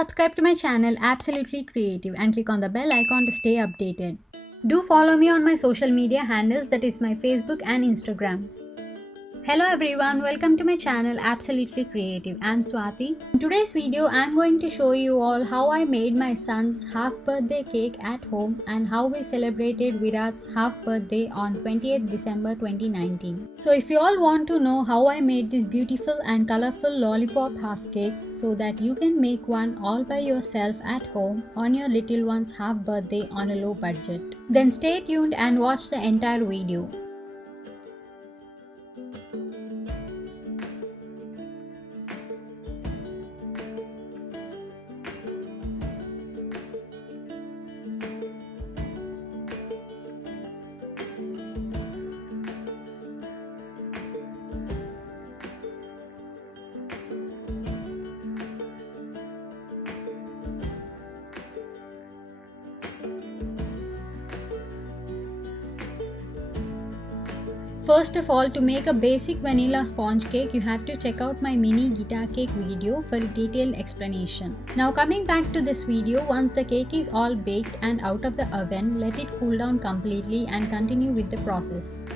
subscribe to my channel Absolutely Creative and click on the bell icon to stay updated. Do follow me on my social media handles, that is my Facebook and Instagram. Hello everyone, welcome to my channel Absolutely Creative. I'm Swathi. In today's video, I'm going to show you all how I made my son's half birthday cake at home and how we celebrated Virat's half birthday on 20th December 2019. So if you all want to know how I made this beautiful and colorful lollipop half cake so that you can make one all by yourself at home on your little one's half birthday on a low budget, then stay tuned and watch the entire video. First of all, to make a basic vanilla sponge cake, you have to check out my mini guitar cake video for a detailed explanation. Now coming back to this video, once the cake is all baked and out of the oven, let it cool down completely and continue with the process.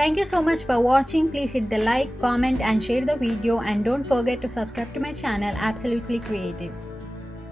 Thank you so much for watching. Please hit the like, comment and share the video, and don't forget to subscribe to my channel Absolutely Creative.